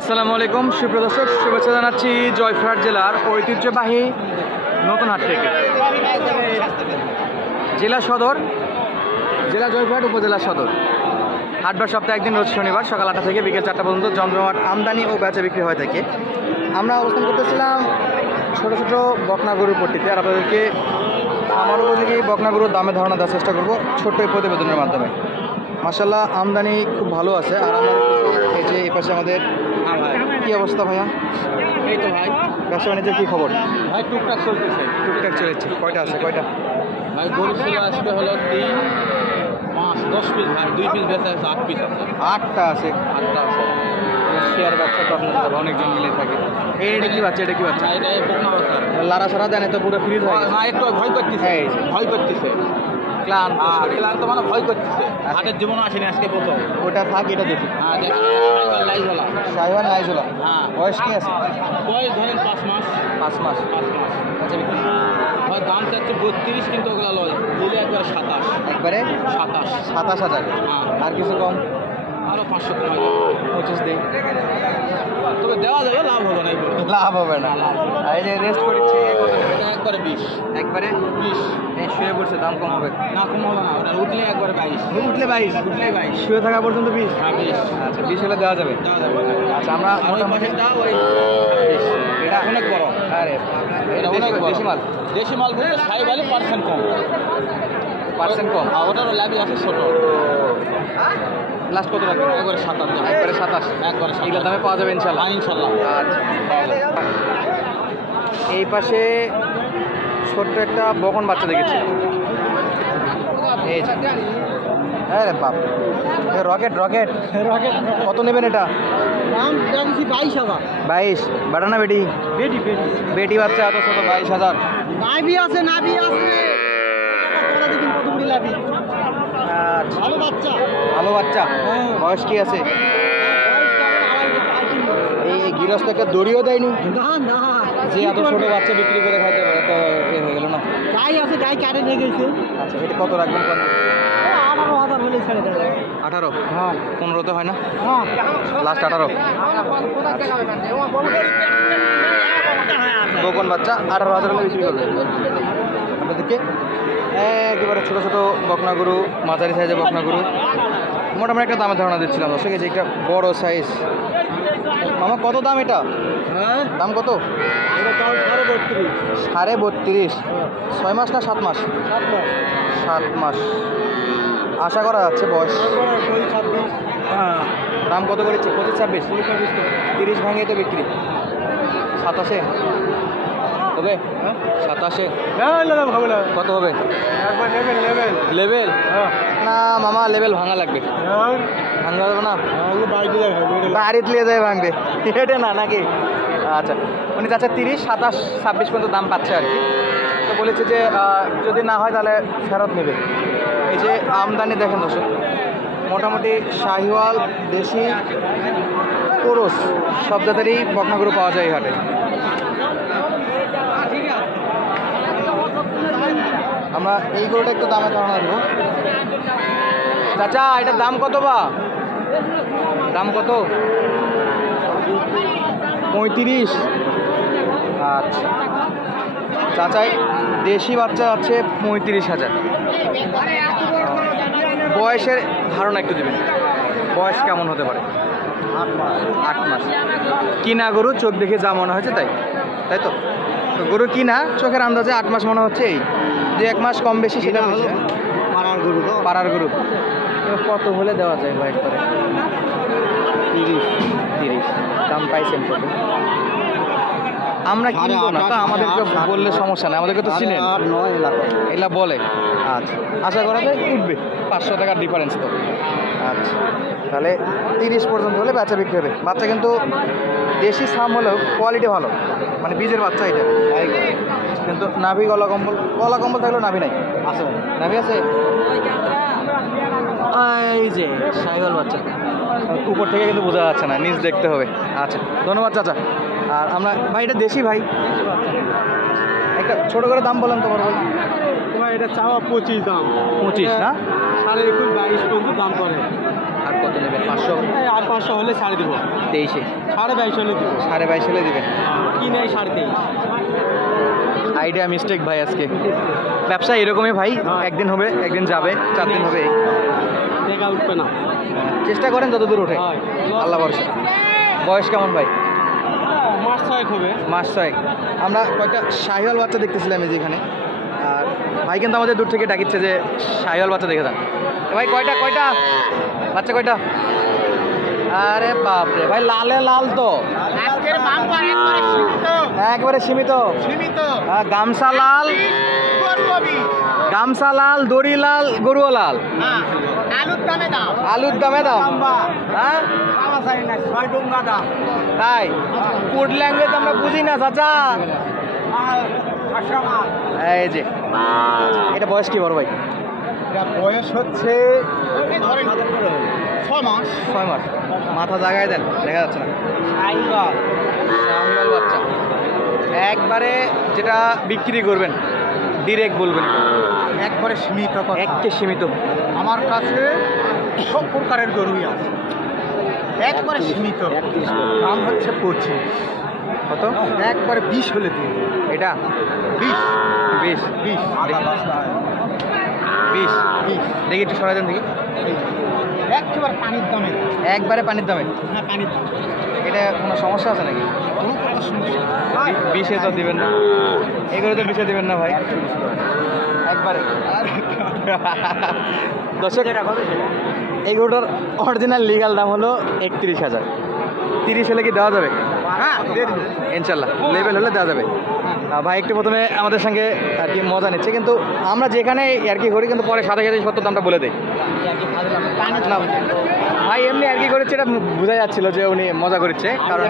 আসসালামু আলাইকুম সুপ্রিয় দর্শক, শুভেচ্ছা জানাচ্ছি জয়পুরহাট জেলার ঐতিহ্যবাহী নতুন হাট থেকে। জেলা সদর, জেলা জয়পুরহাট, উপজেলা সদর। হাটবার সপ্তাহে একদিন, রোজ শনিবার সকাল 8টা থেকে বিকেল 4টা পর্যন্ত জমজমাট আমদানি ও বেচা বিক্রি হয়ে থাকে। আমরা অবস্থান করতেছিলাম ছোটো ছোটো বকনা গরুর পট্টিতে, আর আপনাদেরকে আমার উপযোগী বকনা গরুর দামে ধারণা দেওয়ার চেষ্টা করব ছোট্ট এই প্রতিবেদনের মাধ্যমে। মাশাআল্লাহ আমদানি খুব ভালো আছে। আর আমরা এই যে এই পাশে আমাদের কী অবস্থা ভাইয়া? এই তো ভাই, ব্যবসা বাণিজ্যের কী খবর? ভাই টুকটাক চলতেছে। টুকটাক চলেছে। কয়টা আছে? কয়টা ভাই গরু ছিল আজকে হলো 3, 5, 10 পিস ভাই, 2 পিস বেচা আছে, 8 পিস আছে। 8টা আছে। 8টা আছে। শেয়ার ব্যবসা তো আপনাদের অনেকজন মিলে থাকে। এটা কি বাচ্চা? এটা কি বাচ্চা? এটা পোকনা বাচ্চা। লারা সারা জানে তো পুরো ফ্রিজ হয় না, একটু ভয় করতেছে। এই। ভয় করতেছে। ক্লান্ত শরীর। ক্লান্ত মানে ভয় করতেছে। হাটের জীবনে আসেনি আজকে প্রথম। ওটা থাক, এটা দেখি। হ্যাঁ দেখেন, লাইজওয়ালা। সাইওয়াল নাইজুলা। হ্যাঁ। বয়স কি আছে? বয়স ধরেন 5 মাস। 5 মাস। 5 মাস। আচ্ছা বিক্রি। ভাই দাম চাচ্ছে 32, কিন্তু ওগুলো লয় দিলে একবারে 27। একবারে 27। 27,000। হ্যাঁ। আর কিছু কম? আরো 500 কম হবে। 25 দিই। তবে দেওয়া যাবে, লাভ হবে না এগুলো। লাভ হবে না। আর এই যে রেস্ট করেছি এটা একবারে 20। একবারে 20 এই শুয়ে পড়ছে, দাম কম হবে? না, কম হবে না, ওটা উঠলে একবারে 22। উঠলে 22। উঠলে 22। শুয়ে থাকা পর্যন্ত 20। হ্যাঁ 20। আচ্ছা 20 হলে দেওয়া যাবে। দেওয়া যাবে। আচ্ছা আমরা আর ওই মোটামুটি পাশেরটা ওই 26। এটা অনেক বড়। আরে এটা অনেক বড়। দেশি মাল। দেশি মাল বলতে সাইবালে পার্সেন্ট কম। পার্সেন্ট কম। আর ওটারও লাভই আছে ছোট। লাস্ট কত রাখবেন? একবারে 27। একবারে 27। একবারে এগুলো দামে পাওয়া যাবে ইনশাল্লাহ। হ্যাঁ ইনশাল্লাহ। আচ্ছা। এই পাশে ছোট্ট একটা বকন বাচ্চা দেখেছি। এই যে। আরে বাপ, রকেট রকেট রকেট কত নেবেন এটা? দাম দেখছি 22,000। 22। বেটা না বেটি? বেটি বেটি। বেটি বাচ্চা এত ছোট, 22,000। নাভি আছে, নাভি আছে। তোরা দেখুন কতগুলি নাভি। আচ্ছা ভালো বাচ্চা। ভালো বাচ্চা। হ্যাঁ। বয়স কি আছে? এই গৃহস্থ একটা দড়িও দেয়নি না না, যে এত ছোট বাচ্চা বিক্রি করে খাইতে পারে, তো এ হয়ে গেল না। গাই আছে, গাই কাটে নিয়ে গেছে। আচ্ছা এটা কত রাখবেন? 18,000 হলে ছেড়ে দেবে। 18। হ্যাঁ 15 হয় না? হ্যাঁ। লাস্ট 18। বকন বাচ্চা 18,000 হলে বিক্রি করবে। আপনাদেরকে একেবারে ছোটো ছোটো বকনা গরু, মাঝারি সাইজের বকনা গরু মোটামুটি একটা দামের ধারণা দিচ্ছিলাম দর্শক। এই যে একটা বড় সাইজ। মামা কত দাম এটা? হ্যাঁ, দাম কত? এটা তাও 32.5। 32.5। 6 মাস না 7 মাস? 7 মাস আশা করা যাচ্ছে বয়স। হ্যাঁ। দাম কত করেছে? 25-26? 30 ভাঙে তো বিক্রি। 27 হবে? 27 কত হবে? লেভেল না মামা, লেভেল ভাঙা লাগবে। ভাঙা যাবে না, বাড়িতে নিয়ে যায় ভাঙবে এটা না নাকি? আচ্ছা উনি চাচ্ছে 30, 27, 26 পর্যন্ত দাম পাচ্ছে আর কি। তো বলেছে যে যদি না হয় তাহলে ফেরত নেবে। এই যে আমদানি দেখেন দর্শক, মোটামুটি শাহিওয়াল, দেশি, কোরস সব জাতেরই বকনা গরু পাওয়া যায় এই হাটে। আমরা এই গরুটা একটু দামে ধারণা দেবো। চাচা এটার দাম কত? বা দাম কত? 35। আচ্ছা চাচাই দেশি বাচ্চা আছে 35,000। বয়সের ধারণা একটু দেবেন, বয়স কেমন হতে পারে? 8 মাস। কিনা গরু, চোখ দেখে যা মনে হয়েছে তাই, তাই তো? গরু কিনা, চোখের আন্দাজে 8 মাস মনে হচ্ছে। এই 2-1 মাস কম বেশি সেটা হচ্ছে পাড়ার গরু তো। পাড়ার গরু। কত হলে দেওয়া যায় ভাই? একবারে 30। দাম পাইছেন কত? আমরা কিনবো না তো, আমাদেরকে বললে সমস্যা নেই, আমাদেরকে তো চিনেন। 9 লাখ এগুলা বলে। আচ্ছা আশা করা যায় উঠবে, 500 টাকার ডিফারেন্স তো। আচ্ছা তাহলে 30 পর্যন্ত হলে বেচা বিক্রি হবে। বাচ্চা কিন্তু দেশি সাম হলেও কোয়ালিটি ভালো, মানে বীজের বাচ্চা এটা। কিন্তু নাভি, গলা কম্বল থাকলেও নাভি নাই। আছে নাভি আছে। এই যে সাইকেল বাচ্চা, উপর থেকে কিন্তু বোঝা যাচ্ছে না, নিচ দেখতে হবে। আচ্ছা ধন্যবাদ চাচা। আর আমরা ভাই এটা দেশি ভাই, একটা ছোটো করে দাম বলেন তোমার ভাই। তোমার এটা চাওয়া 25 দাম। 25 না? 21.5 22 পর্যন্ত দাম করে। আর কত নেবেন? 500? আর 500 হলে ছাড়ে দিব। 23-এ 22.5 হলে দিব। 22.5 হলে দিবেন। কি নেই 23.5। আইডিয়া মিস্টেক ভাই আজকে। ব্যবসা এরকমই ভাই, একদিন হবে একদিন যাবে, 4 দিন হবে। টাকা উঠবে না। চেষ্টা করেন যতদূর ওঠে, হয়। আল্লাহ ভরসা। বয়স কেমন ভাই? মাস 6 হবে। মাস 6। আমরা কয়টা শাহিওয়াল বাচ্চা দেখতেছিলাম এই যেখানে, আর ভাই কিন্তু আমাদের দূর থেকে ডাকিচ্ছে যে শাহিওয়াল বাচ্চা দেখে যান। ভাই কয়টা বাচ্চা কয়টা? আরে বাপরে ভাই, লালে লাল তো আজকের বাম্পার একবারে সীমিত। একবারে সীমিত। সীমিত। গামছা লাল, গামছা লাল, দড়ি লাল, গরুও লাল। হ্যাঁ, আলুর দামে দাম। আলুর দামে দাম। হ্যাঁ খাওয়া যায় না, 6 ডোঙ্গা দাম। তাই কোড ল্যাঙ্গুয়েজ আমরা বুঝি না চাচা। এই যে এটা বয়স কি বড় ভাই? বয়স হচ্ছে 6 মাস। 6 মাস। মাথা জাগায় দেন, দেখা যাচ্ছে না। শাহিওয়াল বাচ্চা একবারে যেটা বিক্রি করবেন ডিরেক্ট বলবেন, একবারে সীমিত। একে সীমিত। আমার কাছে সব প্রকারের গরুই আছে, একবারে সীমিত। দাম হচ্ছে 25। কত? একবারে 20 হলে দিই। এটা 20 20 20 20 দেখি একটু সরাই দেন দেখি। একেবারে পানির দামে। একবারে পানির দামে। হ্যাঁ, পানির দাম। এটা কোনো সমস্যা আছে নাকি? কোনো প্রকার সমস্যা নেই। 20-এ তো দিবেন না, এগুলো তো 20-এ দিবেন না ভাই একবারে। দর্শক, এইগুলোটার অরিজিনাল লিগাল দাম হলো 31,000। 30 হলে কি দেওয়া যাবে? হ্যাঁ, দিয়ে দিন। ইনশাল্লাহ লেভেল হলে দেওয়া যাবে। ভাই একটু প্রথমে আমাদের সঙ্গে আর কি মজা নিচ্ছে, কিন্তু আমরা যেখানে আর কি করি কিন্তু পরে সাথে সাথে সত্য দামটা বলে দিই না ভাই। এমনি আর কি করেছে এটা বোঝা যাচ্ছিল যে উনি মজা করছে, কারণ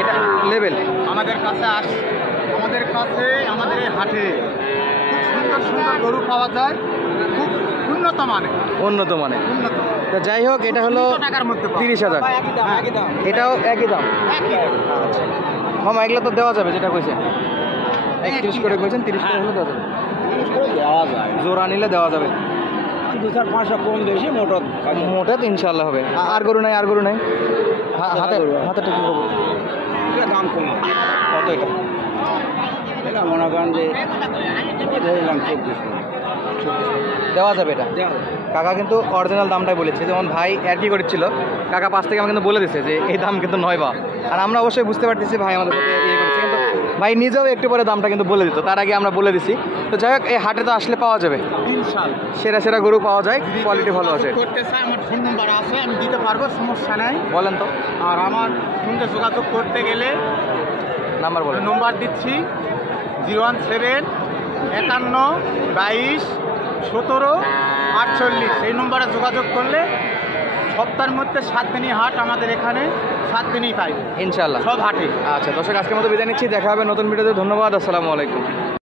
এটা লেভেল। আমাদের কাছে আমাদের এই হাটে খুব সুন্দর গরু পাওয়া যায়, খুব উন্নত মানে। উন্নত মানে। তো যাই হোক, এটা হলো 30,000। এটাও একই দাম। এগুলো তো দেওয়া যাবে, যেটা কইছেন 31 করে কইছেন, 30 করে হলে দেওয়া যাবে। জোড়া নিলে দেওয়া যাবে। 2-4-5 কম বেশি মোটা তো ইনশাল্লাহ হবে। আর গরু নাই? হাতে হাতেটা কি করবো? দাম কম। কত এটা? এটা মনে করেন যে দেওয়া যাবে এটা। কাকা কিন্তু অরিজিনাল দামটাই বলেছে, যেমন ভাই আর কি করেছিল, কাকা পাশ থেকে আমাকে কিন্তু বলে দিচ্ছে যে এই দাম কিন্তু নয় বা। আর আমরা অবশ্যই বুঝতে পারতেছি ভাই আমাদের সাথে ইয়ে করেছে, কিন্তু ভাই নিজেও একটু পরে দামটা কিন্তু বলে দিত, তার আগে আমরা বলে দিছি। তো যাই হোক, এই হাটে তো আসলে পাওয়া যাবে, সেরা গরু পাওয়া যায়, কোয়ালিটি ভালো আছে। করতে চাই, আমার ফোন নাম্বার আছে, আমি দিতে পারবো, সমস্যা নাই। বলেন তো। আর আমার সঙ্গে যোগাযোগ করতে গেলে নাম্বার বলেন। নম্বর দিচ্ছি 017 51 22 17 48। এই নম্বরে যোগাযোগ করলে সপ্তাহের মধ্যে 7 দিনই হাট আমাদের এখানে, 7 দিনই পাই ইনশাল্লাহ সব হাটে। আচ্ছা দর্শক, আজকের মতো বিদায় নিচ্ছি, দেখা হবে নতুন ভিডিওতে। ধন্যবাদ, আসসালামু আলাইকুম।